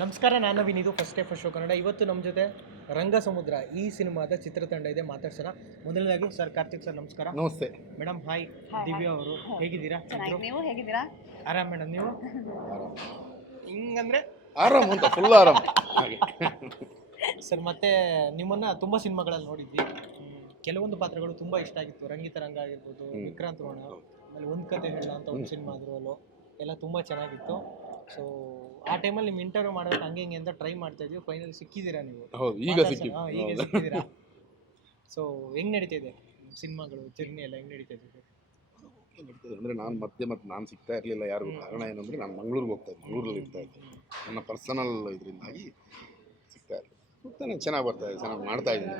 ನಮಸ್ಕಾರ, ನಾನು ವಿನಿದು first day first show Kannada. ಇವತ್ತು ನಮ್ಮ ಜೊತೆ ರಂಗ ಸಮುದ್ರ ಈ ಸಿನಿಮಾದ ಚಿತ್ರತಂಡ ಇದೆ, ಮಾತಾಡ್ಸೋಣ. ಮೊದಲನೇದಾಗಿ ಸರ್ ಕಾರ್ತಿಕ್ ಸರ್ ನಮಸ್ಕಾರ. ನಮಸ್ತೆ ಮೇಡಮ್ ಹಾಯ್. ದಿವ್ಯಾ ಅವರು ಹೇಗಿದ್ದೀರಾ? ನೀವು ಹೇಗಿದ್ದೀರಾ? ಆರಾಮ್ ಮೇಡಮ್, ನೀವು? ಹಿಂಗಂದ್ರೆ ಆರಾಮ್ ಅಂತ ಫುಲ್ ಆರಾಮ್ ಹಾಗೆ. ಸರ್ ಮತ್ತೆ ನಿಮ್ಮನ್ನ ತುಂಬ ಸಿನಿಮಾಗಳಲ್ಲಿ ನೋಡಿದ್ವಿ. ಕೆಲವೊಂದು ಪಾತ್ರಗಳು ತುಂಬ ಇಷ್ಟ ಆಗಿತ್ತು. ರಂಗಿತ ರಂಗ ಆಗಿರ್ಬೋದು, ವಿಕ್ರಾಂತ್ ರೋಣ, ಆಮೇಲೆ ಒಂದು ಕತೆ ಹೇಳ ಅಂತ ಒಂದು ಸಿನಿಮಾ ಅದ್ರಲ್ಲೂ ಎಲ್ಲ ತುಂಬ ಚೆನ್ನಾಗಿತ್ತು. ಸೊ ಆ ಟೈಮಲ್ಲಿ ನಿಮ್ಮ ಇಂಟರ್ವ್ಯೂ ಮಾಡೋಕೆ ಹಂಗೆ ಹಿಂಗೆ ಅಂತ ಟ್ರೈ ಮಾಡ್ತಾ ಇದ್ವಿ. ಫೈನಲ್ ಸಿಕ್ಕಿದ್ದೀರಾ ನೀವು? ಹೌದು, ಈಗ ಸಿಕ್ಕಿದ್ದು. ಈಗ ಸಿಕ್ಕಿದ್ದೀರಾ. ಸೊ ಹೆಂಗ್ ನಡೀತಾ ಇದೆ ಸಿನಿಮಾಗಳು, ಜರ್ನಿ ಎಲ್ಲ ಹೆಂಗ್ ನಡೀತಾ ಇದೆ? ಅಂದರೆ ನಾನು ನಾನು ಸಿಗ್ತಾ ಇರಲಿಲ್ಲ ಯಾರಿಗೂ. ಕಾರಣ ಏನಂದರೆ ನಾನು ಮಂಗಳೂರಿಗೆ ಹೋಗ್ತಾ ಇದ್ದೆ, ಮಂಗಳೂರಲ್ಲಿ ಇರ್ತಾ ಇದ್ದೆ. ನನ್ನ ಪರ್ಸನಲ್ ಇದರಿಂದಾಗಿ ಸಿಗ್ತಾ ಇರಲಿಲ್ಲ. ಹೋಗ್ತಾನೆ ಚೆನ್ನಾಗಿ ಬರ್ತಾ ಇದೆ, ಚೆನ್ನಾಗಿ ಮಾಡ್ತಾ ಇದ್ದೀನಿ.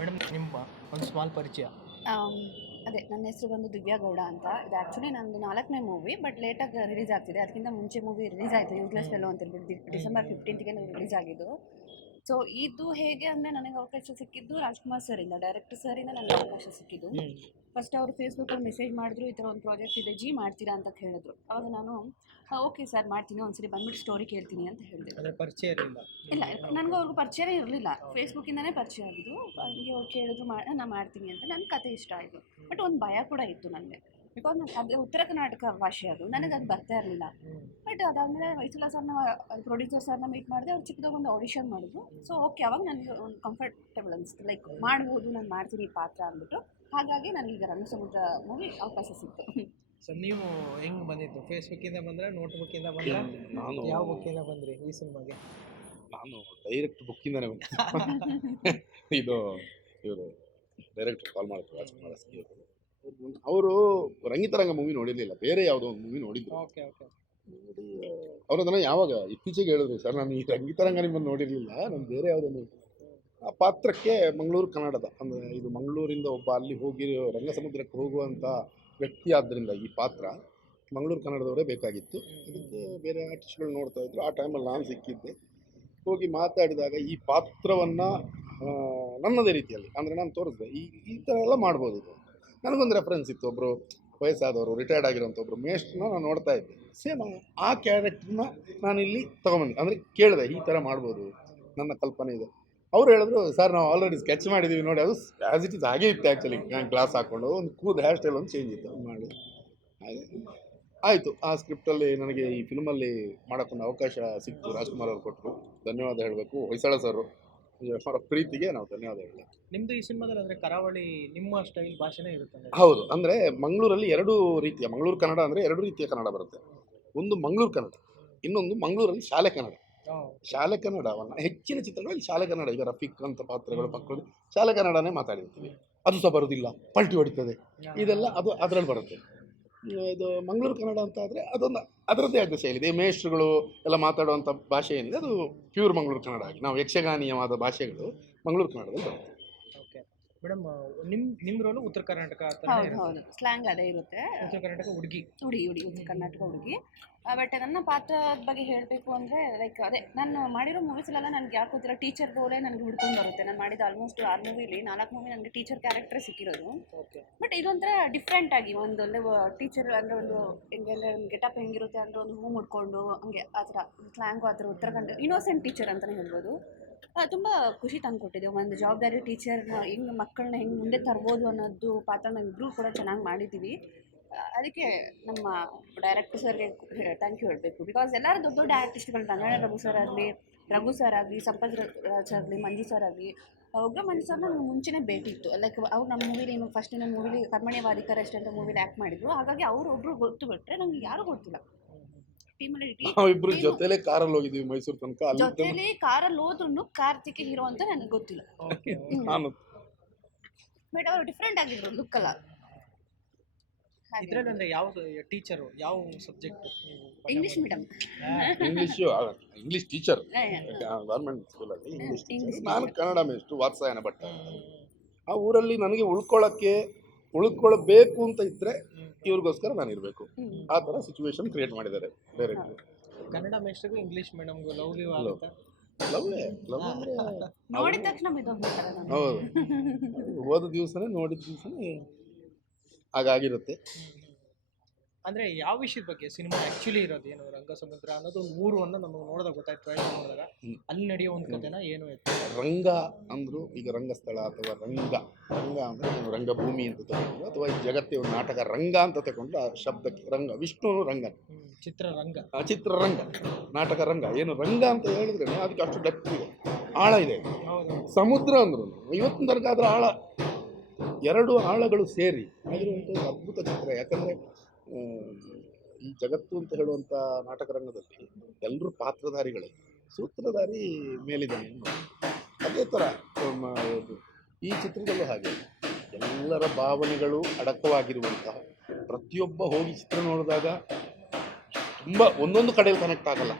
ಮೇಡಮ್ ನಿಮ್ಮ ಒಂದು ಸ್ಮಾಲ್ ಪರಿಚಯ. ಅದೇ, ನನ್ನ ಹೆಸರು ಬಂದು ದಿವ್ಯಾ ಗೌಡ ಅಂತ. ಇದು ಆ್ಯಕ್ಚುಲಿ ನಂದು 4ನೇ ಮೂವಿ, ಬಟ್ ಲೇಟಾಗಿ ರಿಲೀಸ್ ಆಗ್ತಿದೆ. ಅದಕ್ಕಿಂತ ಮುಂಚೆ ಮೂವಿ ರಿಲೀಸ್ ಆಯಿತು, ಯೂಸ್ಲೆಸ್ ಫೆಲೋ ಅಂತ ಹೇಳ್ಬಿಟ್ಟು ಡಿಸೆಂಬರ್ 15ಗೆ ರಿಲೀಸ್ ಆಗಿದ್ದು. ಸೊ ಇದು ಹೇಗೆ ಅಂದರೆ, ನನಗೆ ಅವಕಾಶ ಸಿಕ್ಕಿದ್ದು ರಾಜ್ಕುಮಾರ್ ಸರಿಂದ, ಡೈರೆಕ್ಟರ್ ಸರಿಂದ ನನಗೆ ಅವಕಾಶ ಸಿಕ್ಕಿದ್ದು. ಫಸ್ಟ್ ಅವರು ಫೇಸ್ಬುಕ್ಕಲ್ಲಿ ಮೆಸೇಜ್ ಮಾಡಿದ್ರು, ಈ ಥರ ಒಂದು ಪ್ರಾಜೆಕ್ಟ್ ಇದೆ ಜಿ, ಮಾಡ್ತೀರಾ ಅಂತ ಹೇಳಿದ್ರು. ಅವಾಗ ನಾನು ಓಕೆ ಸರ್ ಮಾಡ್ತೀನಿ, ಒಂದ್ಸರಿ ಬಂದ್ಬಿಟ್ಟು ಸ್ಟೋರಿ ಕೇಳ್ತೀನಿ ಅಂತ ಹೇಳಿದೆ. ಪರಿಚಯ ಇರಲಿಲ್ಲ? ಇಲ್ಲ, ನನಗೂ ಅವ್ರಿಗೂ ಪರಿಚಯ ಇರಲಿಲ್ಲ, ಫೇಸ್ಬುಕ್ಕಿಂದನೇ ಪರಿಚಯ ಆಗಿದ್ದು. ಹಂಗೆ ಅವ್ರು ಕೇಳಿದ್ರು, ನಾನು ಮಾಡ್ತೀನಿ ಅಂತ. ನನ್ನ ಕತೆ ಇಷ್ಟ ಆಯಿತು, ಬಟ್ ಒಂದು ಭಯ ಕೂಡ ಇತ್ತು ನನಗೆ. ಬಿಕಾಸ್ ಅದು ಉತ್ತರ ಕರ್ನಾಟಕ ಭಾಷೆ, ಅದು ನನಗೆ ಅದು ಬರ್ತಾ ಇರಲಿಲ್ಲ. ಬಟ್ ಅದಾದಮೇಲೆ ವೈಸಲ ಸರ್ನ ಪ್ರೊಡ್ಯೂಸರ್ ಸರ್ನ ಮೀಟ್ ಮಾಡಿದೆ. ಅವ್ರು ಚಿಕ್ಕದಾಗ ಒಂದು ಆಡಿಷನ್ ಮಾಡಿದ್ರು. ಸೊ ಓಕೆ, ಅವಾಗ ನನಗೆ ಒಂದು ಕಂಫರ್ಟೇಬಲ್ ಅನಿಸ್ತು, ಲೈಕ್ ಮಾಡ್ಬೋದು, ನಾನು ಮಾಡ್ತೀನಿ ಈ ಪಾತ್ರ ಅಂದ್ಬಿಟ್ಟು. ಹಾಗಾಗಿ ನನಗೀಗ ರಂಗಸಮುದ್ರ ಮೂವಿ ಅವಕಾಶ ಸಿಕ್ತು. ಸೊ ನೀವು ಹೆಂಗೆ ಬಂದಿದ್ದು? ಫೇಸ್ಬುಕ್ಕಿಂದ ಬಂದರೆ, ನೋಟ್ಬುಕ್ಕಿಂದ ಬಂದರೆ? ನಾನು ಯಾವ ಬುಕ್ಕಿಂದ ಬಂದ್ರಿ ಈ ಸಿನಿಮಾಗೆ? ನಾನು ಡೈರೆಕ್ಟ್ ಬುಕ್ಕಿಂದನೇ ಬಂದೆ. ಇದು ಇವರು ಡೈರೆಕ್ಟರ್ ಕಾಲ್ ಮಾಡಿದ್ರು, ರಾಜ್ಕುಮಾರ್ ಅವರು ರಂಗಿತರಂಗ ಮೂವಿ ನೋಡಿರಲಿಲ್ಲ, ಬೇರೆ ಯಾವುದೋ ಒಂದು ಮೂವಿ ನೋಡಿದ್ರು. Okay okay. ನೋಡಿ ಅವರು ಅದನ್ನು ಯಾವಾಗ ಇತ್ತೀಚೆಗೆ ಹೇಳಿದ್ರು, ಸರ್ ನಾನು ಈ ರಂಗಿತರಂಗ ನಿಮ್ಮನ್ನು ನೋಡಿರಲಿಲ್ಲ, ನಾನು ಬೇರೆ ಯಾವುದನ್ನು. ಆ ಪಾತ್ರಕ್ಕೆ ಮಂಗಳೂರು ಕನ್ನಡದ, ಅಂದರೆ ಇದು ಮಂಗಳೂರಿಂದ ಒಬ್ಬ ಅಲ್ಲಿ ಹೋಗಿ ರಂಗಸಮುದ್ರಕ್ಕೆ ಹೋಗುವಂಥ ವ್ಯಕ್ತಿ ಆದ್ದರಿಂದ ಈ ಪಾತ್ರ ಮಂಗಳೂರು ಕನ್ನಡದವರೇ ಬೇಕಾಗಿತ್ತು. ಅದಕ್ಕೆ ಬೇರೆ ಆರ್ಟಿಸ್ಟ್ಗಳು ನೋಡ್ತಾ ಇದ್ರು. ಆ ಟೈಮಲ್ಲಿ ನಾನು ಸಿಕ್ಕಿದ್ದೆ. ಹೋಗಿ ಮಾತಾಡಿದಾಗ ಈ ಪಾತ್ರವನ್ನು ನನ್ನದೇ ರೀತಿಯಲ್ಲಿ ಅಂದರೆ ನಾನು ತೋರಿಸಿದೆ, ಈ ಥರ ಎಲ್ಲ ಮಾಡ್ಬೋದು ಇದು. ನನಗೊಂದು ರೆಫರೆನ್ಸ್ ಇತ್ತು, ಒಬ್ಬರು ವಯಸ್ಸಾದವರು, ರಿಟೈರ್ಡ್ ಆಗಿರೋಂಥ ಒಬ್ಬರು ಮೇಷ್ಟ್ರನ್ನ ನಾನು ನೋಡ್ತಾ ಇದ್ದೆ. ಸೇಮ್ ಆ ಕ್ಯಾರೆಕ್ಟ್ರನ್ನ ನಾನಿಲ್ಲಿ ತೊಗೊಂಬಂದೆ, ಅಂದರೆ ಕೇಳಿದೆ ಈ ಥರ ಮಾಡ್ಬೋದು, ನನ್ನ ಕಲ್ಪನೆ ಇದೆ. ಅವ್ರು ಹೇಳಿದ್ರು, ಸರ್ ನಾವು ಆಲ್ರೆಡಿ ಸ್ಕೆಚ್ ಮಾಡಿದ್ದೀವಿ ನೋಡಿ, ಅದು ಆ್ಯಸ್ ಇಟ್ ಇಸ್ ಹಾಗೇ ಇತ್ತು. ಆ್ಯಕ್ಚುಲಿ ಗ್ಲಾಸ್ ಹಾಕ್ಕೊಂಡು ಒಂದು ಹೇರ್ ಸ್ಟೈಲ್ ಒಂದು ಚೇಂಜ್ ಇತ್ತು, ಮಾಡಿ ಹಾಗೆ ಆಯಿತು. ಆ ಸ್ಕ್ರಿಪ್ಟಲ್ಲಿ ನನಗೆ ಈ ಫಿಲ್ಮಲ್ಲಿ ಮಾಡೋಕ್ಕೊಂದು ಅವಕಾಶ ಸಿಕ್ತು. ರಾಜ್ಕುಮಾರ್ ಅವ್ರು ಕೊಟ್ಟರು, ಧನ್ಯವಾದ ಹೇಳಬೇಕು. ಹೊಯ್ಸಳ ಸರ್ ಅವರ ಪ್ರೀತಿಗೆ ನಾವು ಧನ್ಯವಾದ ಹೇಳಿ. ನಿಮ್ಮದು ಈ ಸಿನಿಮಾದಲ್ಲಿ ಅಂದರೆ ಕರಾವಳಿ ನಿಮ್ಮ ಸ್ಟೈಲ್ ಭಾಷೆನೇ ಇರುತ್ತೆ? ಹೌದು, ಅಂದರೆ ಮಂಗಳೂರಲ್ಲಿ ಎರಡು ರೀತಿಯ, ಮಂಗಳೂರು ಕನ್ನಡ ಅಂದರೆ ಎರಡು ರೀತಿಯ ಕನ್ನಡ ಬರುತ್ತೆ. ಒಂದು ಮಂಗಳೂರು ಕನ್ನಡ, ಇನ್ನೊಂದು ಮಂಗಳೂರಲ್ಲಿ ಶಾಲೆ ಕನ್ನಡ. ಶಾಲೆ ಕನ್ನಡವನ್ನು ಹೆಚ್ಚಿನ ಚಿತ್ರಗಳಲ್ಲಿ ಶಾಲೆ ಕನ್ನಡ, ಈಗ ರಫೀಕ್ ಅಂತ ಪಾತ್ರಗಳು ಪಕ್ಕದಲ್ಲಿ ಶಾಲೆ ಕನ್ನಡನೇ ಮಾತಾಡಿರ್ತೀವಿ. ಅದು ಸಹ ಬರೋದಿಲ್ಲ, ಪಲ್ಟಿ ಹೊಡಿತದೆ, ಇದೆಲ್ಲ ಅದು ಅದರಲ್ಲಿ ಬರುತ್ತೆ. ಇದು ಮಂಗಳೂರು ಕನ್ನಡ ಅಂತ ಆದರೆ ಅದೊಂದು ಅದರದ್ದೇ ಆದ ಶೈಲಿ ಇದೆ. ಮೇಷ್ಟ್ರುಗಳು ಎಲ್ಲ ಮಾತಾಡುವಂಥ ಭಾಷೆ ಏನಿದೆ ಅದು ಪ್ಯೂರ್ ಮಂಗಳೂರು ಕನ್ನಡ ಆಗಿ, ನಾವು ಯಕ್ಷಗಾನೀಯವಾದ ಭಾಷೆಗಳು ಮಂಗಳೂರು ಕನ್ನಡದಲ್ಲಿ ಬರುತ್ತೆ. ಓಕೆ ಮೇಡಮ್, ನಿಮ್ಮ ರೋಲು ಉತ್ತರ ಕರ್ನಾಟಕ? ಹೌದು, ಸ್ಲ್ಯಾಂಗ್ ಅದೇ ಇರುತ್ತೆ. ಉತ್ತರ ಕರ್ನಾಟಕ ಹುಡುಗಿ ಉತ್ತರ ಕರ್ನಾಟಕ ಹುಡುಗಿ. ಬಟ್ ನನ್ನ ಪಾತ್ರದ ಬಗ್ಗೆ ಹೇಳಬೇಕು ಅಂದರೆ, ಲೈಕ್ ಅದೇ ನಾನು ಮಾಡಿರೋ ಮೂವೀಸಲ್ಲೆಲ್ಲ ನನಗೆ ಯಾಕೆ ಗೊತ್ತಿಲ್ಲ, ಟೀಚರ್ ರೋಲೇ ನನಗೆ ಹುಡ್ಕೊಂಡು ಬರುತ್ತೆ. ನಾನು ಮಾಡಿದ ಆಲ್ಮೋಸ್ಟ್ 6 ಮೂವಿಲಿ 4 ಮೂವಿ ನನಗೆ ಟೀಚರ್ ಕ್ಯಾರೆಕ್ಟರ್ ಸಿಕ್ಕಿರೋದು. ಬಟ್ ಇದೊಂಥರ ಡಿಫ್ರೆಂಟ್ ಆಗಿ ಒಂದು ಟೀಚರ್ ಅಂದರೆ ಒಂದು ಹೆಂಗೆ ಗೆಟಪ್ ಹೆಂಗಿರುತ್ತೆ ಅಂದರೆ, ಒಂದು ಹೂ ಮುಡ್ಕೊಂಡು ಹಂಗೆ ಆ ಥರ ಸ್ಲ್ಯಾಂಗು, ಆ ಥರ ಉತ್ತರ ಕನ್ನಡ ಇನ್ನೋಸೆಂಟ್ ಟೀಚರ್ ಅಂತಲೇ ಹೇಳ್ಬೋದು. ತುಂಬ ಖುಷಿ ತಂದುಕೊಟ್ಟಿದೆ. ಒಂದು ಜವಾಬ್ದಾರಿ ಟೀಚರ್ನ ಹೆಂಗೆ ಮಕ್ಕಳನ್ನ ಹೆಂಗೆ ಮುಂದೆ ತರ್ಬೋದು ಅನ್ನೋದು ಪಾತ್ರ ನಾವಿಬ್ಬರೂ ಕೂಡ ಚೆನ್ನಾಗಿ ಮಾಡಿದ್ದೀವಿ. ಅದಕ್ಕೆ ನಮ್ಮ ಡೈರೆಕ್ಟರ್ ಸರ್ಗೆ ಥ್ಯಾಂಕ್ ಯು ಹೇಳಬೇಕು. ಬಿಕಾಸ್ ಎಲ್ಲರೂ ದೊಡ್ಡ ದೊಡ್ಡ ಆರ್ಟಿಸ್ಟ್ಗಳು, ರಂಗಣ್ಣ ರಘು ಸರ್ ಆಗಲಿ, ಸಂಪತ್ ರಾಜ್ ಆಗಲಿ, ಮಂಜು ಸರ್ ಆಗಲಿ, ಒಬ್ಬ ಮಂಜು ಸರ್ನ ನಮ್ಗೆ ಮುಂಚೆನೇ ಭೇಟಿ ಇತ್ತು. ಲೈಕ್ ಅವ್ರು ನಮ್ಮ ಮೂವಿಲಿ, ಫಸ್ಟ್ ನನ್ನ ಮೂವಿಲಿ ಕರ್ಮಣ್ಯ ವಾದಿಕರ ಅಷ್ಟೇ ಅಂತ ಮೂವಿಲಿ ಆ್ಯಕ್ಟ್ ಮಾಡಿದ್ರು. ಹಾಗಾಗಿ ಅವರು ಒಬ್ಬರು ಗೊತ್ತು, ಬಿಟ್ಟರೆ ನನಗೆ ಯಾರೂ ಗೊತ್ತಿಲ್ಲ. ಇಬ್ರು ಜೊತೆಲೇ ಕಾರಲ್ಲಿ ಹೋಗಿದ್ದೀವಿ ಮೈಸೂರು ತನಕ. ಜೊತೆಲಿ ಕಾರಲ್ಲಿ ಹೋದ್ರು ಕಾರ್ತಿಕ್ ಹೀರೋ ಅಂತ ನನಗೆ ಗೊತ್ತಿಲ್ಲ. ಬಟ್ ಅವರು ಡಿಫ್ರೆಂಟ್ ಆಗಿದ್ರು ಲುಕ್ ಅಲ್ಲ. ಇದರಲ್ಲಿ ಅಂದರೆ ಯಾವ ಟೀಚರು, ಯಾವ subject? English medium, English teacher, government ಸ್ಕೂಲಲ್ಲಿ ಇಂಗ್ಲೀಷ್ ಟೀಚರ್. ನಾನು ಕನ್ನಡ ಮೇಷ್ಟ್ರು, ವಾತ್ಸಾಯನ ಭಟ್ಟ. ಆ ಊರಲ್ಲಿ ನನಗೆ ಉಳ್ಕೊಳ್ಬೇಕು ಅಂತ ಇದ್ದರೆ ಇವ್ರಿಗೋಸ್ಕರ ನಾನು ಇರಬೇಕು, ಆ ಥರ ಸಿಚುವೇಶನ್ ಕ್ರಿಯೇಟ್ ಮಾಡಿದ್ದಾರೆ ಡೈರೆಕ್ಟ್ರು. ಕನ್ನಡ ಮೇಷ್ಟ್ರಿಗೂ ಇಂಗ್ಲೀಷ್ ಮೇಡಮ್ಗೂ ಲವ್ ಆಗುತ್ತೆ? ಲವ್ ಅಂದರೆ ನೋಡಿದ ತಕ್ಷಣ ಬಿದ್ದೋಗ್ಬಿಡ್ತಾರೆ. ಹೌದು, ಓದೋ ದಿವಸನೇ ನೋಡಿದ ದಿವಸನೇ ಹಾಗಾಗಿರುತ್ತೆ. ಅಂದ್ರೆ ಯಾವ ವಿಷಯದ ಬಗ್ಗೆ ಸಿನಿಮಾ ಆಕ್ಚುಲಿ ಇರೋದು ಏನು ರಂಗ ಸಮುದ್ರ ಅನ್ನೋದು ಒಂದು ಊರು ಅನ್ನೋ ನಮಗೆ ನೋಡಿದಾಗ ಗೊತ್ತಾಯ್ತು ಟ್ರೈಲರ್ ನೋಡಿದಾಗ ಅಲ್ಲಿ ನಡೆಯೋ ಒಂದು ಕಥೆನ ಏನು ಇತ್ತು. ರಂಗ ಅಂದರು ಈಗ ರಂಗಸ್ಥಳ ಅಥವಾ ರಂಗ ಅಂದರೆ ಏನು ರಂಗಭೂಮಿ ಅಂತ ತಗೊಂಡು ಅಥವಾ ಈ ಜಗತ್ತೇ ಒಂದು ನಾಟಕ ರಂಗ ಅಂತ ತಗೊಂಡು ಆ ಶಬ್ದಕ್ಕೆ ರಂಗ ವಿಷ್ಣು ರಂಗ ಚಿತ್ರರಂಗ ಚಿತ್ರರಂಗ ನಾಟಕ ರಂಗ ಏನು ರಂಗ ಅಂತ ಹೇಳಿದ್ರೆ ಅದಕ್ಕೆ ಅಷ್ಟು ಡೆಪ್ತ್ ಇದೆ, ಆಳ ಇದೆ. ಹೌದು. ಸಮುದ್ರ ಅಂದ್ರು ಇವತ್ತಿನ ತನಕ ಅದರ ಆಳ, ಎರಡು ಆಳಗಳು ಸೇರಿ ಆಗಿರುವಂಥ ಒಂದು ಅದ್ಭುತ ಚಿತ್ರ. ಯಾಕಂದರೆ ಈ ಜಗತ್ತು ಅಂತ ಹೇಳುವಂಥ ನಾಟಕ ರಂಗದಲ್ಲಿ ಎಲ್ಲರೂ ಪಾತ್ರಧಾರಿಗಳೇ, ಸೂತ್ರಧಾರಿ ಮೇಲಿದ್ದಾನೆ ಅನ್ನೋದು. ಅದೇ ಥರ ಈ ಚಿತ್ರದಲ್ಲೂ ಹಾಗೆ ಎಲ್ಲರ ಭಾವನೆಗಳು ಅಡಕವಾಗಿರುವಂತಹ, ಪ್ರತಿಯೊಬ್ಬ ಹೋಗಿ ಚಿತ್ರ ನೋಡಿದಾಗ ತುಂಬ ಒಂದೊಂದು ಕಡೆಯಲ್ಲಿ ಕನೆಕ್ಟ್ ಆಗಲ್ಲ,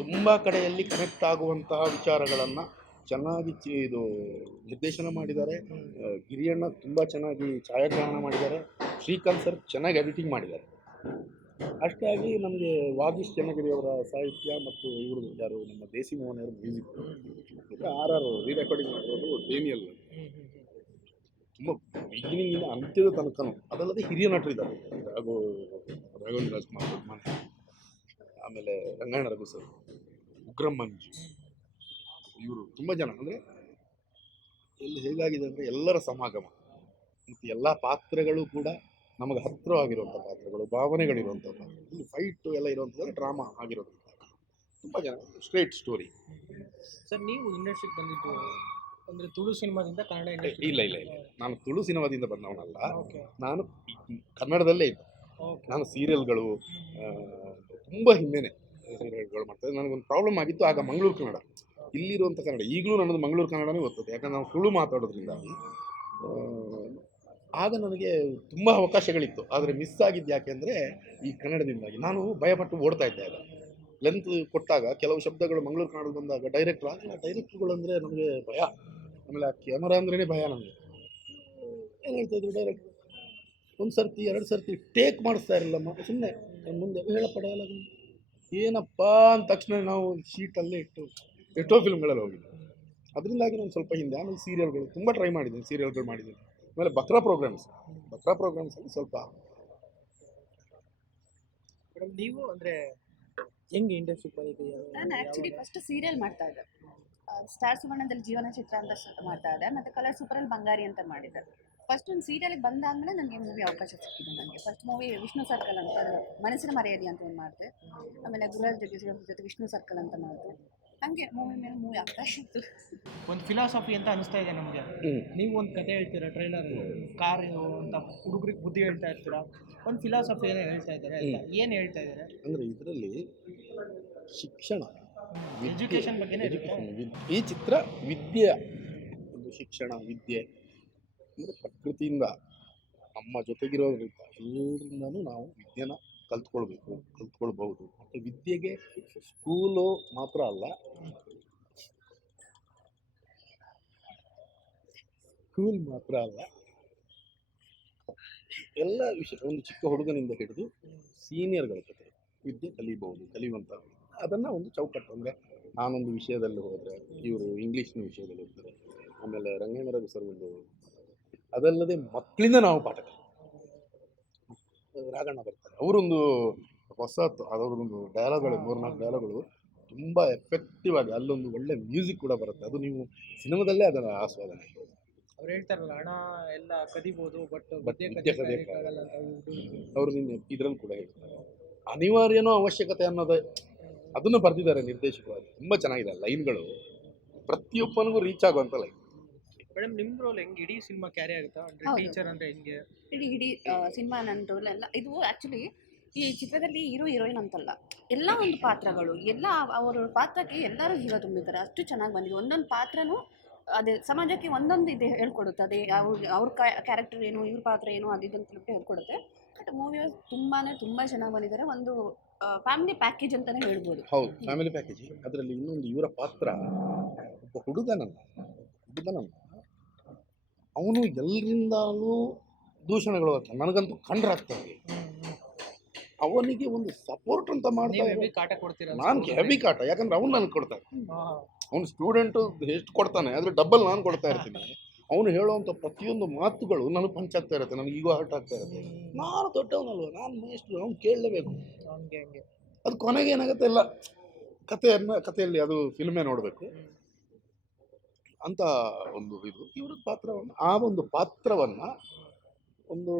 ತುಂಬ ಕಡೆಯಲ್ಲಿ ಕನೆಕ್ಟ್ ಆಗುವಂತಹ ವಿಚಾರಗಳನ್ನು ಚೆನ್ನಾಗಿ ಇದು ನಿರ್ದೇಶನ ಮಾಡಿದ್ದಾರೆ. ಗಿರಿಯಣ್ಣ ತುಂಬ ಚೆನ್ನಾಗಿ ಛಾಯಾಗ್ರಹಣ ಮಾಡಿದ್ದಾರೆ. ಶ್ರೀಕಾಂತ್ ಸರ್ ಚೆನ್ನಾಗಿ ಎಡಿಟಿಂಗ್ ಮಾಡಿದ್ದಾರೆ. ಅಷ್ಟಾಗಿ ನಮಗೆ ವಾಗೀಶ್ ಚೆನ್ನಗಿರಿಯವರ ಸಾಹಿತ್ಯ ಮತ್ತು ಇವರು ಯಾರು ನಮ್ಮ ದೇಸಿ ಮೋಹನವರ ಮ್ಯೂಸಿಕ್, RR ರೀರೆಕಾರ್ಡಿಂಗ್ ಮಾಡಿರೋದು ಡೇನಿಯಲ್, ತುಂಬ ಬಿಗಿನಿಂಗಿಂದ ಅಂತ್ಯದ ತನಕನೂ. ಅದಲ್ಲದೆ ಹಿರಿಯ ನಟರಿದ್ದಾರೆ, ರಾಘವೇಂದ್ರ ರಾಜ್ಕುಮಾರ್, ಆಮೇಲೆ ರಂಗಾಯಣ ರಘು ಸರ್, ಉಗ್ರಂ ಮಂಜು, ಇವರು ತುಂಬ ಜನ. ಅಂದರೆ ಎಲ್ಲಿ ಹೇಗಾಗಿದೆ ಅಂದರೆ ಎಲ್ಲರ ಸಮಾಗಮ ಮತ್ತು ಎಲ್ಲ ಪಾತ್ರಗಳು ಕೂಡ ನಮಗೆ ಹತ್ತಿರವಾಗಿರುವಂಥ ಪಾತ್ರಗಳು, ಭಾವನೆಗಳಿರುವಂಥ ಪಾತ್ರಗಳು. ಇಲ್ಲಿ ಫೈಟು ಎಲ್ಲ ಇರುವಂಥದ್ದು ಡ್ರಾಮಾ ಆಗಿರೋದ್ರಿಂದ ತುಂಬ ಜನ ಸ್ಟ್ರೇಟ್ ಸ್ಟೋರಿ. ಸರ್ ನೀವು ಇಂಡಸ್ಟ್ರಿಗೆ ಬಂದಿದ್ದು ಅಂದರೆ ತುಳು ಸಿನಿಮಾದಿಂದ ಕನ್ನಡ ಇಂಡಸ್ಟ್ರಿ? ಇಲ್ಲ, ನಾನು ತುಳು ಸಿನಿಮಾದಿಂದ ಬಂದವನಲ್ಲ, ನಾನು ಕನ್ನಡದಲ್ಲೇ ಇದ್ದೆ. ನಾನು ಸೀರಿಯಲ್ಗಳು ತುಂಬ ಹಿಂದೆನೇ ಸೀರಿಯಲ್ಗಳು ಮಾಡ್ತಾಯಿದ್ದೆ. ನನಗೊಂದು ಪ್ರಾಬ್ಲಮ್ ಆಗಿತ್ತು ಆಗ ಮಂಗಳೂರು ಕನ್ನಡ, ಇಲ್ಲಿರುವಂಥ ಕನ್ನಡ ಈಗಲೂ ನನ್ನದು ಮಂಗಳೂರು ಕನ್ನಡನೇ ಓದ್ತದೆ, ಯಾಕಂದ್ರೆ ನಾವು ತುಳು ಮಾತಾಡೋದ್ರಿಂದ. ಆಗ ನನಗೆ ತುಂಬ ಅವಕಾಶಗಳಿತ್ತು, ಆದರೆ ಮಿಸ್ ಆಗಿದ್ದು ಯಾಕೆಂದರೆ ಈ ಕನ್ನಡದಿಂದಾಗಿ. ನಾನು ಭಯಪಟ್ಟು ಓಡ್ತಾ ಇದ್ದೆ. ಆಗ ಲೆಂತ್ ಕೊಟ್ಟಾಗ ಕೆಲವು ಶಬ್ದಗಳು ಮಂಗಳೂರು ಕನ್ನಡ ಬಂದಾಗ ಡೈರೆಕ್ಟ್ರುಗಳು ಅಂದರೆ ನಮಗೆ ಭಯ. ಆಮೇಲೆ ಆ ಕ್ಯಾಮರಾ ಅಂದ್ರೇ ಭಯ ನಮಗೆ. ಏನು ಹೇಳ್ತಾಯಿದ್ರು ಡೈರೆಕ್ಟ್ರು, ಒಂದು ಸರ್ತಿ 2 ಸರ್ತಿ ಟೇಕ್ ಮಾಡಿಸ್ತಾ ಇರಲಿಲ್ಲಮ್ಮ, ಸುಮ್ಮನೆ ಮುಂದೆ ಹೇಳಪ್ಪ ಡೈಲಾಗ್ ಏನಪ್ಪ ಅಂದ ತಕ್ಷಣ ನಾವು ಶೀಟಲ್ಲೇ ಎಷ್ಟೋ ಫಿಲ್ಮ್ಗಳಲ್ಲಿ ಹೋಗಿದ್ದೆ. ಅದರಿಂದಾಗಿ ನಾನು ಸ್ವಲ್ಪ ಹಿಂದೆ. ಆಮೇಲೆ ಸೀರಿಯಲ್ಗಳು ತುಂಬ ಟ್ರೈ ಮಾಡಿದ್ದೀನಿ, ಸೀರಿಯಲ್ಗಳು ಮಾಡಿದ್ದೀನಿ. ಆಮೇಲೆ ಬಕ್ರಾ ಪ್ರೋಗ್ರಾಮ್ಸಲ್ಲಿ ಸ್ವಲ್ಪ. ಮೇಡಮ್ ನೀವು ಅಂದರೆ ಹೆಂಗೆ ಇಂಡಸ್ಟ್ರಿಗೆ ಬಂದಿದ್ದೀವಿ? ನಾನು ಆ್ಯಕ್ಚುಲಿ ಫಸ್ಟ್ ಸೀರಿಯಲ್ ಮಾಡ್ತಾ ಇದ್ದೆ, ಸ್ಟಾರ್ ಸುವರ್ಣದಲ್ಲಿ ಜೀವನ ಚಿತ್ರ ಅಂತ ಮಾಡ್ತಾ ಇದ್ದೆ, ಮತ್ತು ಕಲರ್ ಸೂಪರಲ್ಲಿ ಬಂಗಾರಿ ಅಂತ ಮಾಡಿದ್ದೆ. ಫಸ್ಟ್ ಒಂದು ಸೀರಿಯಲ್ಗೆ ಬಂದಾದಮೇಲೆ ನನಗೆ ಮೂವಿ ಅವಕಾಶ ಸಿಕ್ಕಿದೆ. ನನಗೆ ಫಸ್ಟ್ ಮೂವಿ ವಿಷ್ಣು ಸರ್ಕಲ್ ಅಂತ, ಮನಸ್ಸಿನ ಮರ್ಯಾದೆ ಅಂತ ಒಂದು ಮಾಡಿದೆ. ಆಮೇಲೆ ಗುರುರಾಜ್ ಜಗ್ಗೇಶ್ ಜೊತೆ ವಿಷ್ಣು ಸರ್ಕಲ್ ಅಂತ ಮಾಡಿದೆ. ಹಾಗೆ ಮೂವಿ ಮೇಲೆ ಮೂವಿ ಅವಕಾಶ ಇತ್ತು. ಒಂದು ಫಿಲಾಸಫಿ ಅಂತ ಅನಿಸ್ತಾ ಇದೆ ನಮಗೆ. ನೀವು ಒಂದು ಕತೆ ಹೇಳ್ತೀರಾ ಟ್ರೈಲರ್, ಕಾರ್ ಅಂತ ಹುಡುಗರಿಗೆ ಬುದ್ಧಿ ಹೇಳ್ತಾ ಇರ್ತೀರಾ, ಒಂದು ಫಿಲಾಸಫಿ ಏನೋ ಹೇಳ್ತಾ ಇದ್ದಾರೆ, ಏನು ಹೇಳ್ತಾ ಇದ್ದಾರೆ ಅಂದರೆ ಇದರಲ್ಲಿ ಶಿಕ್ಷಣ, ಎಜುಕೇಷನ್ ಬಗ್ಗೆ. ಈ ಚಿತ್ರ ವಿದ್ಯೆ, ಒಂದು ಶಿಕ್ಷಣ ವಿದ್ಯೆ ಅಂದರೆ ಪ್ರಕೃತಿಯಿಂದ ನಮ್ಮ ಜೊತೆಗಿರೋದ್ರಿಂದ ಎಲ್ಲರಿಂದನೂ ನಾವು ವಿದ್ಯೆನ ಕಲ್ತ್ಕೊಳ್ಬಹುದು. ಮತ್ತು ವಿದ್ಯೆಗೆ ಸ್ಕೂಲು ಮಾತ್ರ ಅಲ್ಲ, ಎಲ್ಲ ವಿಷಯ, ಒಂದು ಚಿಕ್ಕ ಹುಡುಗನಿಂದ ಹಿಡಿದು ಸೀನಿಯರ್ಗಳ ಜೊತೆ ವಿದ್ಯೆ ಕಲಿಯುವಂಥ ಅದನ್ನು ಒಂದು ಚೌಕಟ್ಟು. ಅಂದರೆ ನಾನೊಂದು ವಿಷಯದಲ್ಲಿ ಹೋದರೆ ಇವರು ಇಂಗ್ಲೀಷ್ನ ವಿಷಯದಲ್ಲಿ ಹೋಗ್ತಾರೆ, ಆಮೇಲೆ ರಂಗೇಂದ್ರ ರಘು ಸರ್ ಒಂದು. ಅದಲ್ಲದೆ ಮಕ್ಕಳಿಂದ ನಾವು ಪಾಠ ರಾಘಣ್ಣ ಬರ್ತಾರೆ, ಅವರೊಂದು ಹೊಸತು, ಅದರೊಂದು ಡೈಲಾಗ್ಗಳು 3-4 ಡೈಲಾಗ್ಗಳು ತುಂಬ ಎಫೆಕ್ಟಿವ್ ಆಗಿ, ಅಲ್ಲೊಂದು ಒಳ್ಳೆ ಮ್ಯೂಸಿಕ್ ಕೂಡ ಬರುತ್ತೆ. ಅದು ನೀವು ಸಿನಿಮಾದಲ್ಲೇ ಅದರ ಆಸ್ವಾದನೆ. ಅವ್ರು ಹೇಳ್ತಾರಲ್ಲ, ಹಣ ಎಲ್ಲ ಕದಿಬೋದು ಬಟ್ ವಿದ್ಯೆ ಕದಿಯೋಕ್ಕಾಗಲ್ಲ ಅಂತ. ಅವರು ನಿನ್ನೆ ಇದರಲ್ಲಿ ಕೂಡ ಹೇಳ್ತಾರೆ, ಅನಿವಾರ್ಯನೋ ಅವಶ್ಯಕತೆ ಅನ್ನೋದೇ. ಅದನ್ನು ಬರೆದಿದ್ದಾರೆ ನಿರ್ದೇಶಕರು, ತುಂಬ ಚೆನ್ನಾಗಿದೆ ಲೈನ್ಗಳು, ಪ್ರತಿಯೊಬ್ಬನಿಗೂ ರೀಚ್ ಆಗುವಂಥ ಲೈನ್. ಮೇಡಮ್ ನಿಮ್ಮ ರೋಲ್ ಹೆಂಗೆ ಇಡೀ ಸಿನಿಮಾ ಕ್ಯಾರಿ ಆಗುತ್ತಾ? ಅಂದರೆ ಟೀಚರ್ ಅಂದರೆ ಹೆಂಗೆ ಇಡೀ ಸಿನಿಮಾ ನನ್ನ ರೋಲ್ ಎಲ್ಲ. ಇದು ಆ್ಯಕ್ಚುಲಿ ಈ ಚಿತ್ರದಲ್ಲಿ ಹೀರೋಯಿನ್ ಅಂತಲ್ಲ, ಎಲ್ಲ ಒಂದು ಪಾತ್ರಗಳು, ಎಲ್ಲ ಅವರ ಪಾತ್ರಕ್ಕೆ ಎಲ್ಲರೂ ಜೀವ ತುಂಬಿದ್ದಾರೆ. ಅಷ್ಟು ಚೆನ್ನಾಗಿ ಬಂದಿದೆ. ಒಂದೊಂದು ಪಾತ್ರನೂ ಅದೇ ಸಮಾಜಕ್ಕೆ ಒಂದೊಂದು ಇದೆ ಹೇಳ್ಕೊಡುತ್ತೆ. ಅದೇ ಅವ್ರ ಕ್ಯಾರೆಕ್ಟರ್ ಏನು, ಇವ್ರ ಪಾತ್ರ ಏನು, ಅದಿದಂತ ಹೇಳ್ಕೊಡುತ್ತೆ. ಬಟ್ ಮೂವಿ ತುಂಬ ಚೆನ್ನಾಗಿ ಬಂದಿದ್ದಾರೆ. ಒಂದು ಫ್ಯಾಮಿಲಿ ಪ್ಯಾಕೇಜ್ ಅಂತಲೇ ಹೇಳ್ಬೋದು. ಹೌದು, ಫ್ಯಾಮಿಲಿ ಪ್ಯಾಕೇಜ್. ಅದರಲ್ಲಿ ಇನ್ನೊಂದು ಇವರ ಪಾತ್ರ, ಒಬ್ಬ ಹುಡುಗನಲ್ಲ ಅವನು ಎಲ್ಲರಿಂದಲೂ ದೂಷಣೆಗಳು ಆಗ್ತವೆ, ನನಗಂತೂ ಕಂಡ್ರಾಗ್ತದೆ. ಅವನಿಗೆ ಒಂದು ಸಪೋರ್ಟ್ ಅಂತ ಮಾಡ್ತಾರೆ. ಕಾಟ ಕೊಡ್ತೀರಾ? ನಾನು ಹೆವಿ ಕಾಟ, ಯಾಕಂದ್ರೆ ಅವ್ನು ನನಗೆ ಕೊಡ್ತಾರೆ. ಅವ್ನು ಸ್ಟೂಡೆಂಟು ಎಷ್ಟು ಕೊಡ್ತಾನೆ ಅದ್ರ ಡಬ್ಬಲ್ ನಾನು ಕೊಡ್ತಾ ಇರ್ತೀನಿ. ಅವನು ಹೇಳುವಂಥ ಪ್ರತಿಯೊಂದು ಮಾತುಗಳು ನನಗೆ ಪಂಚಾಗ್ತಾ ಇರುತ್ತೆ, ನನಗೆ ಈಗೋ ಹರ್ಟ್ ಆಗ್ತಾ ಇರುತ್ತೆ. ನಾನು ದೊಡ್ಡವನಲ್ವ, ನಾನು ಮೇಷ್ಟ್ರು, ಅವ್ನು ಕೇಳಲೇಬೇಕು. ಹಂಗೆ ಹಂಗೆ ಅದು ಕೊನೆಗೆ ಏನಾಗುತ್ತೆ ಎಲ್ಲ ಕಥೆಯಲ್ಲಿ ಅದು ಫಿಲ್ಮೇ ನೋಡಬೇಕು ಅಂತ ಒಂದು ಇದು. ಇವ್ರ ಪಾತ್ರವನ್ನು, ಆ ಒಂದು ಪಾತ್ರವನ್ನು ಒಂದು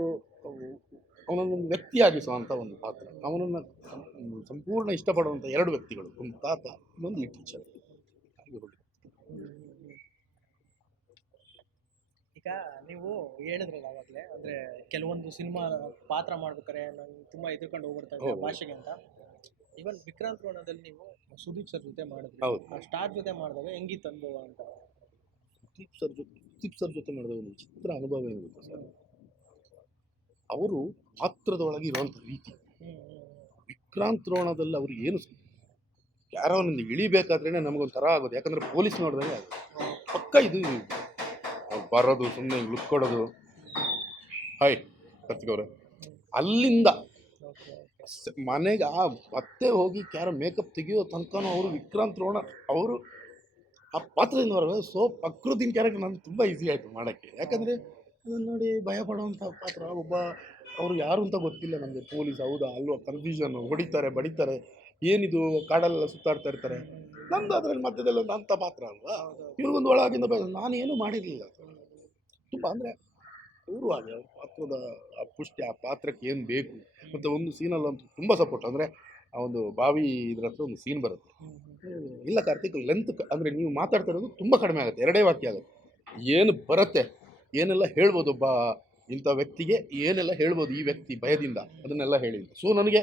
ಅವನನ್ನೊಂದು ವ್ಯಕ್ತಿಯಾಗಿಸುವಂಥ ಒಂದು ಪಾತ್ರ, ಅವನನ್ನು ಸಂಪೂರ್ಣ ಇಷ್ಟಪಡುವಂಥ ಎರಡು ವ್ಯಕ್ತಿಗಳು, ಒಂದು ತಾತ, ಇನ್ನೊಂದು ಈ ಟೀಚರ್. ಈಗ ನೀವು ಹೇಳಿದ್ರಲ್ಲ ಅವಾಗಲೇ, ಅಂದರೆ ಕೆಲವೊಂದು ಸಿನಿಮಾ ಪಾತ್ರ ಮಾಡ್ಬೇಕಾರೆ ನಂಗೆ ತುಂಬ ಎದುರ್ಕೊಂಡು ಹೋಗ್ಬಿಡ್ತಾರೆ ಹೌದು. ಭಾಷೆಗೆ ಅಂತ. ಇವನ್ ವಿಕ್ರಾಂತ್ ರೋಣದಲ್ಲಿ ನೀವು ಸುದೀಪ್ ಸರ್ ಜೊತೆ ಮಾಡಿದ್ರಿ, ಹೌದು. ಆ ಸ್ಟಾರ್ ಜೊತೆ ಮಾಡಿದಾಗ ಹೆಂಗಿತ್ತು ಅನುಭವ ಅಂತ? ಸುದೀಪ್ ಸರ್ ಜೊತೆ ಮಾಡಿದ ಒಂದು ಚಿತ್ರ ಅನುಭವ ಏನಿರುತ್ತೆ ಸರ್, ಅವರು ಪಾತ್ರದೊಳಗೆ ಇರುವಂಥ ರೀತಿ, ವಿಕ್ರಾಂತ್ ರೋಣದಲ್ಲಿ ಅವರು ಏನು ಯಾರೋ ಒಂದು ಇಳಿಬೇಕಾದ್ರೇ ನಮಗೊಂಥರ ಆಗೋದು. ಯಾಕಂದರೆ ಪೊಲೀಸ್ ನೋಡಿದಾಗ ಪಕ್ಕ ಇದು ಬರೋದು, ಸುಮ್ಮನೆ ಲುಕ್ ಕೊಡೋದು, ಹಾಯ್ ಕತ್ತಿಗವ್ರೆ, ಅಲ್ಲಿಂದ ಮನೆಗೆ ಮತ್ತೆ ಹೋಗಿ ಕ್ಯಾರ ಮೇಕಪ್ ತೆಗಿಯೋ ತನಕನೂ ಅವರು ವಿಕ್ರಾಂತ್ ರೋಣ ಅವರು ಆ ಪಾತ್ರದಿಂದ ಬರೋದು. ಸೊ ಪ್ರಕೃತಿನ ಕ್ಯಾರೆಕ್ಟರ್ ನನಗೆ ತುಂಬ ಈಸಿ ಆಯಿತು ಮಾಡೋಕ್ಕೆ. ಯಾಕಂದರೆ ಅದನ್ನು ನೋಡಿ ಭಯ ಪಡುವಂಥ ಪಾತ್ರ, ಒಬ್ಬ ಅವರು ಯಾರು ಅಂತ ಗೊತ್ತಿಲ್ಲ ನಮಗೆ, ಪೊಲೀಸ್ ಹೌದಾ ಅಲ್ವಾ, ಕನ್ಫ್ಯೂಷನ್, ಹೊಡಿತಾರೆ ಬಡಿತಾರೆ, ಏನಿದು ಕಾಡಲ್ಲೆಲ್ಲ ಸುತ್ತಾಡ್ತಾ ಇರ್ತಾರೆ. ನಂದು ಅದರಲ್ಲಿ ಮಧ್ಯದಲ್ಲಿ ಒಂದು ಅಂಥ ಪಾತ್ರ ಅಲ್ವಾ, ಇವ್ರಿಗೊಂದು ಒಳಗಿಂದ ನಾನೇನು ಮಾಡಿರಲಿಲ್ಲ ತುಂಬ. ಅಂದರೆ ಅವರು ಹಾಗೆ ಅವ್ರ ಪಾತ್ರದ ಆ ಪುಷ್ಟಿ, ಆ ಪಾತ್ರಕ್ಕೆ ಏನು ಬೇಕು. ಮತ್ತು ಒಂದು ಸೀನಲ್ಲಂತೂ ತುಂಬ ಸಪೋರ್ಟ್. ಅಂದರೆ ಆ ಒಂದು ಬಾವಿ ಇದ್ರ ಹತ್ರ ಒಂದು ಸೀನ್ ಬರುತ್ತೆ, ಇಲ್ಲ ಕಾರ್ತಿಕ್ ಲೆಂತ್ ಅಂದರೆ ನೀವು ಮಾತಾಡ್ತಾ ಇರೋದು ತುಂಬ ಕಡಿಮೆ ಆಗುತ್ತೆ, 2 ವಾಕ್ಯ ಆಗುತ್ತೆ. ಏನು ಬರುತ್ತೆ, ಏನೆಲ್ಲ ಹೇಳ್ಬೋದು ಒಬ್ಬ ಇಂಥ ವ್ಯಕ್ತಿಗೆ, ಏನೆಲ್ಲ ಹೇಳ್ಬೋದು ಈ ವ್ಯಕ್ತಿ ಭಯದಿಂದ, ಅದನ್ನೆಲ್ಲ ಹೇಳಿದ್ದು. ಸೊ ನನಗೆ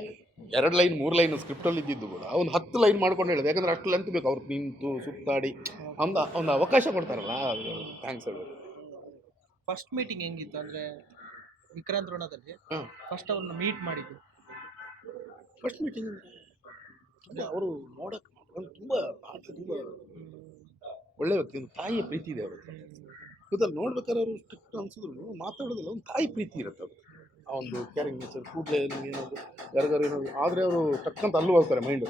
2 ಲೈನ್ 3 ಲೈನ್ ಸ್ಕ್ರಿಪ್ಟಲ್ಲಿ ಇದ್ದಿದ್ದು ಕೂಡ ಒಂದು 10 ಲೈನ್ ಮಾಡ್ಕೊಂಡು ಹೇಳಿದೆ. ಯಾಕಂದರೆ ಅಷ್ಟು ಲೆಂತ್ ಬೇಕು, ಅವ್ರು ನಿಂತು ಸುತ್ತಾಡಿ ಒಂದು ಅವಕಾಶ ಕೊಡ್ತಾರಲ್ಲ, ಥ್ಯಾಂಕ್ಸ್ ಹೇಳೋದು. ಫಸ್ಟ್ ಮೀಟಿಂಗ್ ಹೆಂಗಿತ್ತು ಅಂದರೆ ವಿಕ್ರಾಂತ್ ರೋಣದಲ್ಲಿ ಫಸ್ಟ್ ಅವ್ರನ್ನ ಮೀಟ್ ಮಾಡಿದ್ದು? ಫಸ್ಟ್ ಮೀಟಿಂಗ್ ಅಂದರೆ ಅವರು ನೋಡೋಕ್ಕೆ ತುಂಬ ತುಂಬ ಒಳ್ಳೆ ವ್ಯಕ್ತಿ, ಒಂದು ತಾಯಿಯ ಪ್ರೀತಿ ಇದೆ ಅವ್ರ ಹತ್ರ. ಗೊತ್ತಲ್ಲಿ ನೋಡ್ಬೇಕಾದ್ರೆ ಅವರು ಸ್ಟ್ರಿಕ್ಟ್ ಅನ್ಸಿದ್ರು ಮಾತಾಡೋದಿಲ್ಲ, ಒಂದು ತಾಯಿ ಪ್ರೀತಿ ಇರುತ್ತೆ ಅವರು. ಆ ಒಂದು ಕ್ಯಾರಿಂಗ್ ನೇಚರ್, ಕೂಡಲೇ ಏನಾದ್ರು ಯಾರಿಗಾರು ಏನಾದ್ರು ಆದರೆ ಅವರು ಟಕ್ಕಂತ ಅಲ್ಲೂ ಹೋಗ್ತಾರೆ ಮೈಂಡು,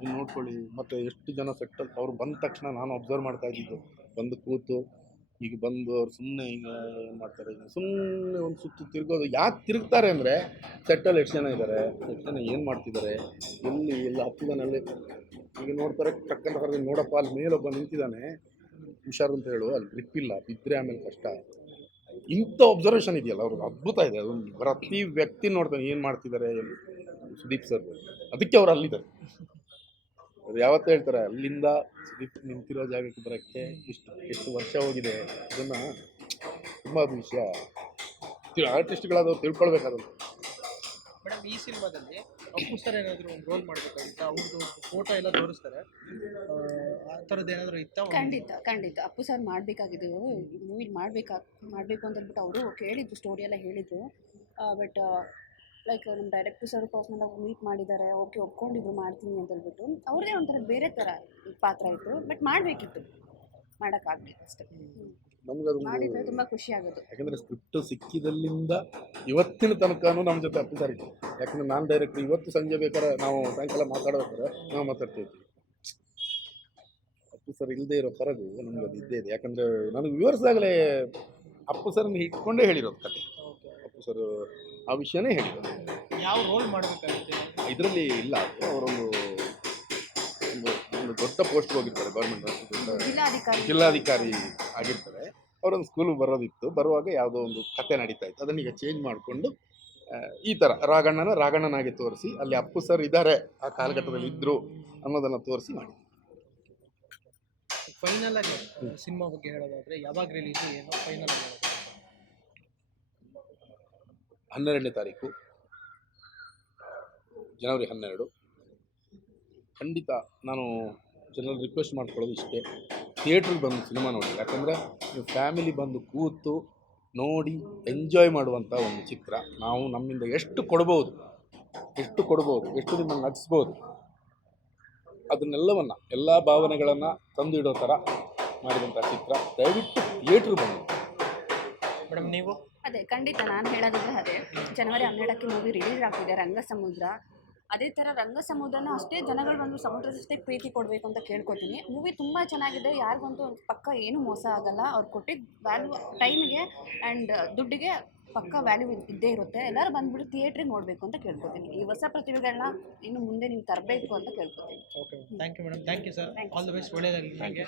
ನೀವು ನೋಡ್ಕೊಳ್ಳಿ. ಮತ್ತು ಎಷ್ಟು ಜನ ಸೆಟ್ಟಲ್ಲಿ ಅವ್ರು ಬಂದ ತಕ್ಷಣ ನಾನು ಅಬ್ಸರ್ವ್ ಮಾಡ್ತಾ ಇದ್ದಿದ್ದು, ಬಂದು ಕೂತು ಈಗ ಬಂದು ಅವ್ರು ಸುಮ್ಮನೆ ಈಗ ಏನು ಮಾಡ್ತಾರೆ, ಈಗ ಸುಮ್ಮನೆ ಒಂದು ಸುತ್ತು ತಿರುಗೋದು. ಯಾಕೆ ತಿರುಗ್ತಾರೆ ಅಂದರೆ ಸೆಟ್ಟಲ್ಲಿ ಎಷ್ಟು ಜನ ಇದ್ದಾರೆ, ಎಷ್ಟು ಜನ ಏನು ಮಾಡ್ತಿದ್ದಾರೆ, ಎಲ್ಲಿ ಎಲ್ಲ ಹತ್ತಿದಾನಲ್ಲಿ ಈಗ ನೋಡ್ತಾರೆ. ಟಕ್ಕಂತ ಹೊರಗೆ ನೋಡಪ್ಪ ಅಲ್ಲಿ ಮೇಲೊಬ್ಬ ನಿಂತಿದ್ದಾನೆ ಹುಷಾರು ಅಂತ ಹೇಳು, ಅಲ್ಲಿ ಗ್ರಿಪ್ ಇಲ್ಲ, ಬಿದ್ದರೆ ಆಮೇಲೆ ಕಷ್ಟ. ಇಂಥ ಒಬ್ಸರ್ವೇಷನ್ ಇದೆಯಲ್ಲ ಅವ್ರಿಗೆ, ಅದ್ಭುತ ಇದೆ. ಅದೊಂದು ಪ್ರತಿ ವ್ಯಕ್ತಿ ನೋಡ್ತಾನೆ ಏನು ಮಾಡ್ತಿದ್ದಾರೆ ಸುದೀಪ್ ಸರ್, ಅದಕ್ಕೆ ಅವ್ರು ಅಲ್ಲಿದ್ದಾರೆ. ಅವ್ರು ಯಾವತ್ತೂ ಹೇಳ್ತಾರೆ ಅಲ್ಲಿಂದ ಸುದೀಪ್ ನಿಂತಿರೋ ಜಾಗಕ್ಕೆ ಬರೋಕ್ಕೆ ಎಷ್ಟು ವರ್ಷ ಹೋಗಿದೆ. ಅದನ್ನು ತುಂಬ ವಿಷಯ ಆರ್ಟಿಸ್ಟ್ಗಳಾದವ್ರು ತಿಳ್ಕೊಳ್ಬೇಕಾದಂಥ. ಮೇಡಮ್ ಈ ಸಿನಿಮಾದಲ್ಲಿ ಅಪ್ಪು ಸರ್ ಏನಾದರೂ ಒಂದು ರೋಲ್ ಮಾಡಬೇಕಾಗಿತ್ತ? ಅವ್ರದ್ದು ಫೋಟೋ ಎಲ್ಲ ತೋರಿಸ್ತಾರೆ, ಆ ಥರದ್ದು ಏನಾದರೂ ಇತ್ತ? ಖಂಡಿತ ಅಪ್ಪು ಸರ್ ಮಾಡಬೇಕಾಗಿದ್ದು ಮೂವಿ ಮಾಡಬೇಕು ಅಂತ ಹೇಳ್ಬಿಟ್ಟು ಅವರು ಕೇಳಿದ್ರು, ಸ್ಟೋರಿ ಎಲ್ಲ ಹೇಳಿದರು. ಬಟ್ ಲೈಕ್ ನಮ್ಮ ಡೈರೆಕ್ಟರ್ ಸರ್ ಪರ್ಸ್ನಲಾಗಿ ಮೀಟ್ ಮಾಡಿದ್ದಾರೆ, ಓಕೆ ಒಪ್ಕೊಂಡಿದ್ರು ಮಾಡ್ತೀನಿ ಅಂತ ಹೇಳ್ಬಿಟ್ಟು. ಅವ್ರದ್ದೇ ಒಂಥರ ಬೇರೆ ಥರ ಪಾತ್ರ ಇತ್ತು, ಬಟ್ ಮಾಡಬೇಕಿತ್ತು, ಮಾಡೋಕ್ಕಾಗಲಿಲ್ಲ ಅಷ್ಟೇ. ಮಾಡಿದರೆ ತುಂಬ ಖುಷಿ ಆಗೋದು. ಯಾಕಂದರೆ ಸ್ಕ್ರಿಪ್ಟ್ ಸಿಕ್ಕಿದಲ್ಲಿಂದ ಇವತ್ತಿನ ತನಕನೂ ನಮ್ಮ ಜೊತೆ ಅಪ್ಪು ಸರ್ ಇತ್ತು. ಯಾಕಂದರೆ ನಾನು ಡೈರೆಕ್ಟ್ರು, ಇವತ್ತು ಸಂಜೆ ಬೇಕಾದ್ರೆ ನಾವು ಸಾಯಂಕಾಲ ಮಾತಾಡ್ಬೇಕಾದ್ರೆ ನಾವು ಮಾತಾಡ್ತೀವಿ. ಅಪ್ಪು ಸರ್ ಇಲ್ಲದೆ ಇರೋ ಹೊರಗು ನಮ್ಗೆ ಅದು ಇದ್ದೇ ಇದೆ. ಯಾಕಂದರೆ ನನಗೆ ವಿವರಿಸಿದಾಗಲೇ ಅಪ್ಪು ಸರ್ನ ಇಟ್ಕೊಂಡೇ ಹೇಳಿರೋದು ಕತೆ. ಅಪ್ಪು ಸರ್ ಆ ವಿಷಯನೇ ಹೇಳಿರೋದು. ಯಾವ ರೋಲ್ ಮಾಡಬೇಕಾಗುತ್ತೆ ಇದರಲ್ಲಿ ಇಲ್ಲ, ಅವರೊಂದು ಒಂದು ದೊಡ್ಡ ಪೋಸ್ಟ್ಗೆ ಹೋಗಿರ್ತಾರೆ, ಗೌರ್ಮೆಂಟ್ ಜಿಲ್ಲಾಧಿಕಾರಿ ಆಗಿರ್ತಾರೆ. ಅವರೊಂದು ಸ್ಕೂಲಿಗೆ ಬರೋದಿತ್ತು, ಬರುವಾಗ ಯಾವುದೋ ಒಂದು ಕತೆ ನಡೀತಾ ಇತ್ತು, ಅದನ್ನೀಗ ಚೇಂಜ್ ಮಾಡಿಕೊಂಡು ಈ ಥರ ರಾಘಣ್ಣನಾಗಿ ತೋರಿಸಿ, ಅಲ್ಲಿ ಅಪ್ಪು ಸರ್ ಇದ್ದಾರೆ, ಆ ಕಾಲಘಟ್ಟದಲ್ಲಿ ಇದ್ದರು ಅನ್ನೋದನ್ನು ತೋರಿಸಿ ಮಾಡಿ. ಫೈನಲ್ ಆಗಿ ಸಿನಿಮಾ ಬಗ್ಗೆ ಹೇಳೋದಾದರೆ ಯಾವಾಗ ರಿಲೀಸ್, ಏನೋ ಫೈನಲ್ ಆಗಿ 12ನೇ ತಾರೀಕು ಜನವರಿ 12. ಖಂಡಿತ ನಾನು ಜನರಲ್ಲಿ ರಿಕ್ವೆಸ್ಟ್ ಮಾಡ್ಕೊಳ್ಳೋದು ಇಷ್ಟೇ, ಥಿಯೇಟ್ರಿಗೆ ಬಂದು ಸಿನಿಮಾ ನೋಡಿ. ಯಾಕಂದರೆ ನೀವು ಫ್ಯಾಮಿಲಿ ಬಂದು ಕೂತು ನೋಡಿ ಎಂಜಾಯ್ ಮಾಡುವಂಥ ಒಂದು ಚಿತ್ರ. ನಾವು ನಮ್ಮಿಂದ ಎಷ್ಟು ಕೊಡ್ಬೋದು, ಎಷ್ಟು ನಿಮ್ಮನ್ನು ನಗಿಸ್ಬೋದು, ಅದನ್ನೆಲ್ಲವನ್ನು ಎಲ್ಲ ಭಾವನೆಗಳನ್ನು ತಂದು ಇಡೋ ಥರ ಮಾಡಿದಂಥ ಚಿತ್ರ. ದಯವಿಟ್ಟು ಥಿಯೇಟ್ರಿಗೆ ಬಂದು ಮೇಡಮ್. ನೀವು ಅದೇ ಖಂಡಿತ ನಾನು ಹೇಳೋದಿದ್ರೆ ಅದೇ, ಜನವರಿ 12ಕ್ಕೆ ಮೂವಿ ರಿಲೀಸ್ ಆಗ್ತಿದೆ ರಂಗಸಮುದ್ರ. ಅದೇ ಥರ ರಂಗ ಸಮುದ್ರನ ಅಷ್ಟೇ ಜನಗಳು ಬಂದು ಸಮುದ್ರದಷ್ಟೇ ಪ್ರೀತಿ ಕೊಡಬೇಕು ಅಂತ ಕೇಳ್ಕೊತೀನಿ. ಮೂವಿ ತುಂಬ ಚೆನ್ನಾಗಿದೆ, ಯಾರಿಗಂತೂ ಪಕ್ಕ ಏನೂ ಮೋಸ ಆಗಲ್ಲ. ಅವ್ರು ಕೊಟ್ಟಿದ್ದ ವ್ಯಾಲ್ಯೂ ಟೈಮಿಗೆ ಆ್ಯಂಡ್ ದುಡ್ಡಿಗೆ ಪಕ್ಕ ವ್ಯಾಲ್ಯೂ ಇದ್ದೇ ಇರುತ್ತೆ. ಎಲ್ಲರೂ ಬಂದುಬಿಟ್ಟು ಥಿಯೇಟ್ರಿಗೆ ನೋಡಬೇಕು ಅಂತ ಕೇಳ್ಕೊತೀನಿ. ಈ ಹೊಸ ಪ್ರತಿಭೆಗಳನ್ನ ಇನ್ನು ಮುಂದೆ ನೀವು ತರಬೇಕು ಅಂತ ಕೇಳ್ಕೊತೀನಿ. Okay thank you madam, thank you sir, all the best, ಒಳ್ಳೆಯದಾಗಲಿ. ನನಗೆ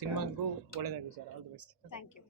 ಸಿನಿಮಾಗೂ ಒಳ್ಳೆಯದಾಗಲಿ sir, all the best. Thank you.